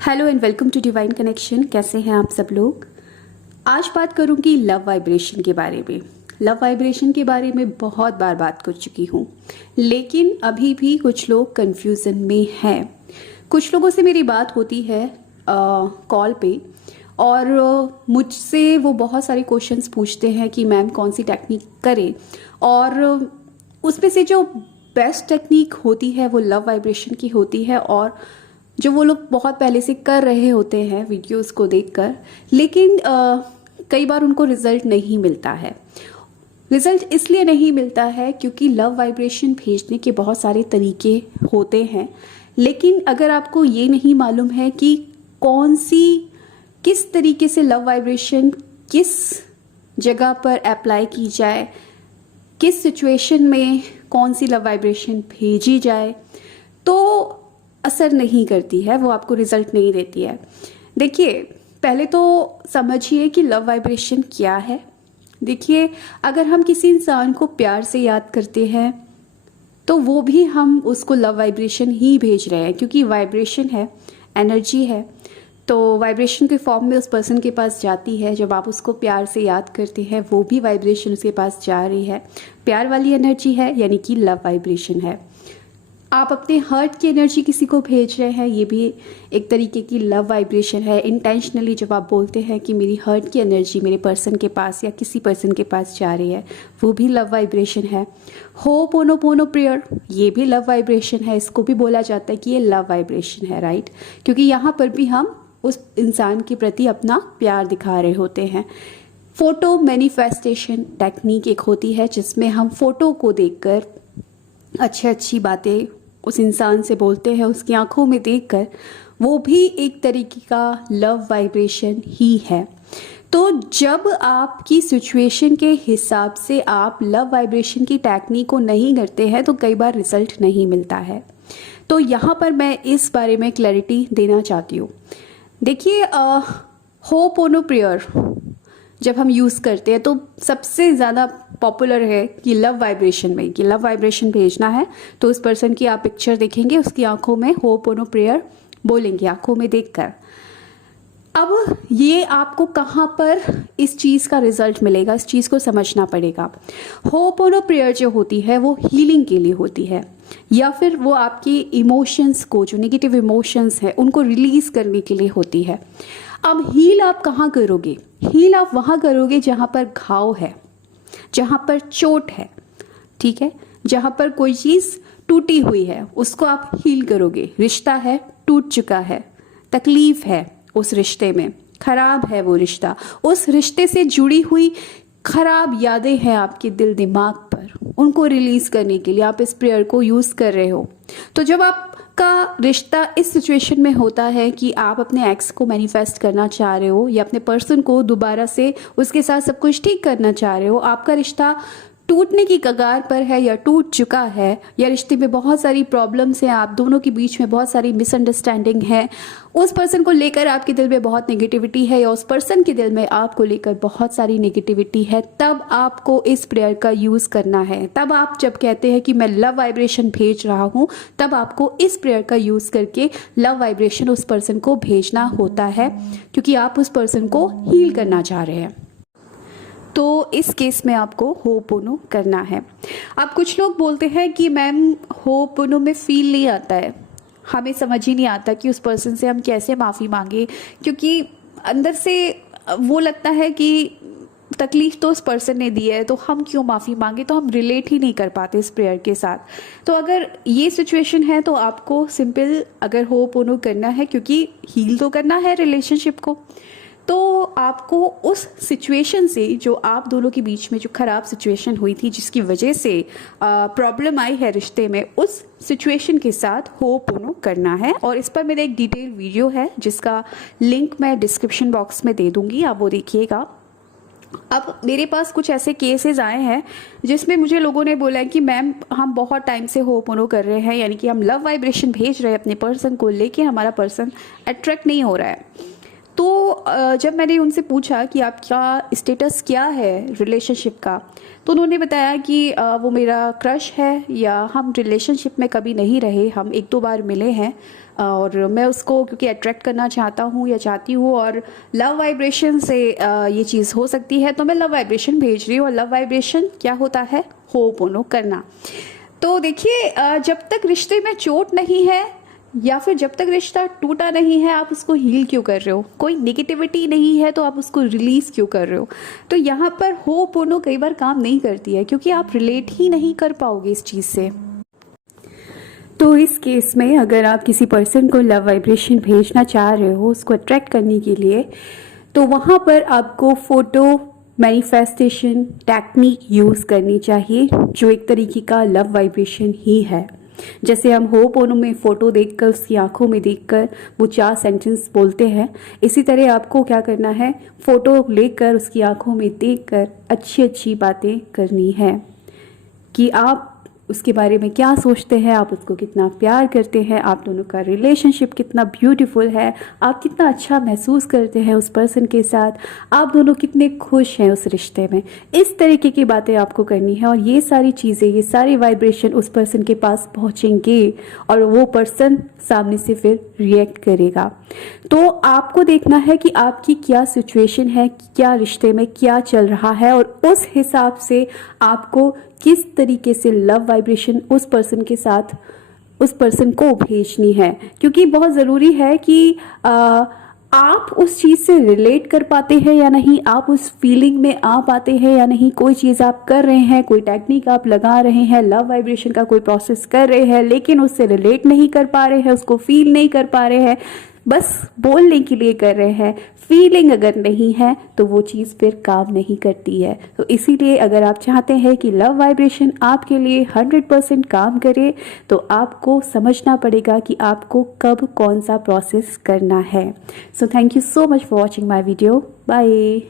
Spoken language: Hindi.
Hello and welcome to divine connection. कैसे हैं आप सब लोग। आज बात करूंगी लव वाइब्रेशन के बारे में। लव वाइब्रेशन के बारे में बहुत बार बात कर चुकी हूँ, लेकिन अभी भी कुछ लोग कंफ्यूजन में हैं। कुछ लोगों से मेरी बात होती है कॉल पे और मुझसे वो बहुत सारे क्वेश्चंस पूछते हैं कि मैम कौन सी टेक्निक करें, और उसमें से जो बेस्ट टेक्निक होती है वो लव वाइब्रेशन की होती है, और जो वो लोग बहुत पहले से कर रहे होते हैं वीडियोस को देखकर, लेकिन कई बार उनको रिजल्ट नहीं मिलता है। रिजल्ट इसलिए नहीं मिलता है क्योंकि लव वाइब्रेशन भेजने के बहुत सारे तरीके होते हैं, लेकिन अगर आपको ये नहीं मालूम है कि किस तरीके से लव वाइब्रेशन किस जगह पर अप्लाई की जाए, किस सिचुएशन में कौन सी लव वाइब्रेशन भेजी जाए, तो असर नहीं करती है, वो आपको रिजल्ट नहीं देती है। देखिए, पहले तो समझिए कि लव वाइब्रेशन क्या है। देखिए, अगर हम किसी इंसान को प्यार से याद करते हैं तो वो भी हम उसको लव वाइब्रेशन ही भेज रहे हैं, क्योंकि वाइब्रेशन है, एनर्जी है, तो वाइब्रेशन के फॉर्म में उस पर्सन के पास जाती है। जब आप उसको प्यार से याद करते हैं वो भी वाइब्रेशन उसके पास जा रही है, प्यार वाली एनर्जी है, यानी कि लव वाइब्रेशन है। आप अपने हर्ट की एनर्जी किसी को भेज रहे हैं, ये भी एक तरीके की लव वाइब्रेशन है। इंटेंशनली जब आप बोलते हैं कि मेरी हर्ट की एनर्जी मेरे पर्सन के पास या किसी पर्सन के पास जा रही है, वो भी लव वाइब्रेशन है। होपोनोपोनो प्रेयर, ये भी लव वाइब्रेशन है, इसको भी बोला जाता है कि ये लव वाइब्रेशन है, राइट, क्योंकि यहाँ पर भी हम उस इंसान के प्रति अपना प्यार दिखा रहे होते हैं। फोटो मैनिफेस्टेशन टेक्निक एक होती है जिसमें हम फोटो को देखकर अच्छी बातें उस इंसान से बोलते हैं, उसकी आंखों में देखकर, वो भी एक तरीके का लव वाइब्रेशन ही है। तो जब आपकी सिचुएशन के हिसाब से आप लव वाइब्रेशन की टेक्निक को नहीं करते हैं तो कई बार रिजल्ट नहीं मिलता है। तो यहाँ पर मैं इस बारे में क्लैरिटी देना चाहती हूँ। देखिए, होपोनो प्रेयर जब हम यूज़ करते हैं तो सबसे ज़्यादा पॉपुलर है कि लव वाइब्रेशन में, कि लव वाइब्रेशन भेजना है तो उस पर्सन की आप पिक्चर देखेंगे, उसकी आंखों में होपोनो प्रेयर बोलेंगे, आंखों में देखकर। अब ये आपको कहाँ पर इस चीज़ का रिजल्ट मिलेगा, इस चीज़ को समझना पड़ेगा। होपोनो प्रेयर जो होती है वो हीलिंग के लिए होती है, या फिर वो आपकी इमोशंस को, जो नेगेटिव इमोशंस हैं, उनको रिलीज करने के लिए होती है। अब हील आप कहाँ करोगे? हील आप वहाँ करोगे जहाँ पर घाव है, जहाँ पर चोट है, ठीक है, जहाँ पर कोई चीज़ टूटी हुई है उसको आप हील करोगे। रिश्ता है, टूट चुका है, तकलीफ है उस रिश्ते में, खराब है वो रिश्ता, उस रिश्ते से जुड़ी हुई खराब यादें हैं आपके दिल दिमाग पर, उनको रिलीज करने के लिए आप इस प्रेयर को यूज़ कर रहे हो। तो जब आपका रिश्ता इस सिचुएशन में होता है कि आप अपने एक्स को मैनिफेस्ट करना चाह रहे हो या अपने पर्सन को दोबारा से उसके साथ सब कुछ ठीक करना चाह रहे हो, आपका रिश्ता टूटने की कगार पर है या टूट चुका है, या रिश्ते में बहुत सारी प्रॉब्लम्स हैं, आप दोनों के बीच में बहुत सारी मिसअंडरस्टैंडिंग है, उस पर्सन को लेकर आपके दिल में बहुत नेगेटिविटी है या उस पर्सन के दिल में आपको लेकर बहुत सारी नेगेटिविटी है, तब आपको इस प्रेयर का यूज़ करना है। तब आप जब कहते हैं कि मैं लव वाइब्रेशन भेज रहा हूँ, तब आपको इस प्रेयर का यूज़ करके लव वाइब्रेशन उस पर्सन को भेजना होता है, क्योंकि आप उस पर्सन को हील करना चाह रहे हैं। तो इस केस में आपको होपोनो करना है। अब कुछ लोग बोलते हैं कि मैम होपोनो में फील नहीं आता है, हमें समझ ही नहीं आता कि उस पर्सन से हम कैसे माफ़ी मांगे, क्योंकि अंदर से वो लगता है कि तकलीफ तो उस पर्सन ने दी है तो हम क्यों माफ़ी मांगे, तो हम रिलेट ही नहीं कर पाते इस प्रेयर के साथ। तो अगर ये सिचुएशन है तो आपको सिंपल अगर होपोनो करना है, क्योंकि हील तो करना है रिलेशनशिप को, तो आपको उस सिचुएशन से, जो आप दोनों के बीच में जो खराब सिचुएशन हुई थी जिसकी वजह से प्रॉब्लम आई है रिश्ते में, उस सिचुएशन के साथ होपोनो करना है। और इस पर मेरा एक डिटेल वीडियो है जिसका लिंक मैं डिस्क्रिप्शन बॉक्स में दे दूंगी, आप वो देखिएगा। अब मेरे पास कुछ ऐसे केसेस आए हैं जिसमें मुझे लोगों ने बोला है कि मैम हम बहुत टाइम से होपोनो कर रहे हैं, यानी कि हम लव वाइब्रेशन भेज रहे हैं अपने पर्सन को, लेकिन हमारा पर्सन अट्रैक्ट नहीं हो रहा है। तो जब मैंने उनसे पूछा कि आपका स्टेटस क्या है रिलेशनशिप का, तो उन्होंने बताया कि वो मेरा क्रश है, या हम रिलेशनशिप में कभी नहीं रहे, हम एक दो बार मिले हैं और मैं उसको क्योंकि अट्रैक्ट करना चाहता हूँ या चाहती हूँ, और लव वाइब्रेशन से ये चीज़ हो सकती है, तो मैं लव वाइब्रेशन भेज रही हूँ। और लव वाइब्रेशन क्या होता है? होपोनो करना। तो देखिए, जब तक रिश्ते में चोट नहीं है या फिर जब तक रिश्ता टूटा नहीं है, आप उसको हील क्यों कर रहे हो? कोई नेगेटिविटी नहीं है तो आप उसको रिलीज क्यों कर रहे हो? तो यहाँ पर होपोनो कई बार काम नहीं करती है, क्योंकि आप रिलेट ही नहीं कर पाओगे इस चीज़ से। तो इस केस में अगर आप किसी पर्सन को लव वाइब्रेशन भेजना चाह रहे हो उसको अट्रैक्ट करने के लिए, तो वहाँ पर आपको फोटो मैनिफेस्टेशन टेक्निक यूज़ करनी चाहिए, जो एक तरीके का लव वाइब्रेशन ही है। जैसे हम होपोनो में फ़ोटो देखकर उसकी आंखों में देखकर वो 4 सेंटेंस बोलते हैं, इसी तरह आपको क्या करना है, फ़ोटो लेकर उसकी आंखों में देखकर अच्छी अच्छी बातें करनी है कि आप उसके बारे में क्या सोचते हैं, आप उसको कितना प्यार करते हैं, आप दोनों का रिलेशनशिप कितना ब्यूटीफुल है, आप कितना अच्छा महसूस करते हैं उस पर्सन के साथ, आप दोनों कितने खुश हैं उस रिश्ते में। इस तरीके की बातें आपको करनी है, और ये सारी चीज़ें, ये सारे वाइब्रेशन उस पर्सन के पास पहुँचेंगे और वो पर्सन सामने से फिर रिएक्ट करेगा। तो आपको देखना है कि आपकी क्या सिचुएशन है, क्या रिश्ते में क्या चल रहा है, और उस हिसाब से आपको किस तरीके से लव वाइब्रेशन उस पर्सन के साथ, उस पर्सन को भेजनी है। क्योंकि बहुत ज़रूरी है कि आप उस चीज़ से रिलेट कर पाते हैं या नहीं, आप उस फीलिंग में आ पाते हैं या नहीं। कोई चीज़ आप कर रहे हैं, कोई टेक्निक आप लगा रहे हैं, लव वाइब्रेशन का कोई प्रोसेस कर रहे हैं, लेकिन उससे रिलेट नहीं कर पा रहे हैं, उसको फील नहीं कर पा रहे हैं, बस बोलने के लिए कर रहे हैं। फीलिंग अगर नहीं है तो वो चीज़ फिर काम नहीं करती है। तो इसीलिए अगर आप चाहते हैं कि लव वाइब्रेशन आपके लिए 100% काम करे, तो आपको समझना पड़ेगा कि आपको कब कौन सा प्रोसेस करना है। So thank you so much for watching my video. Bye.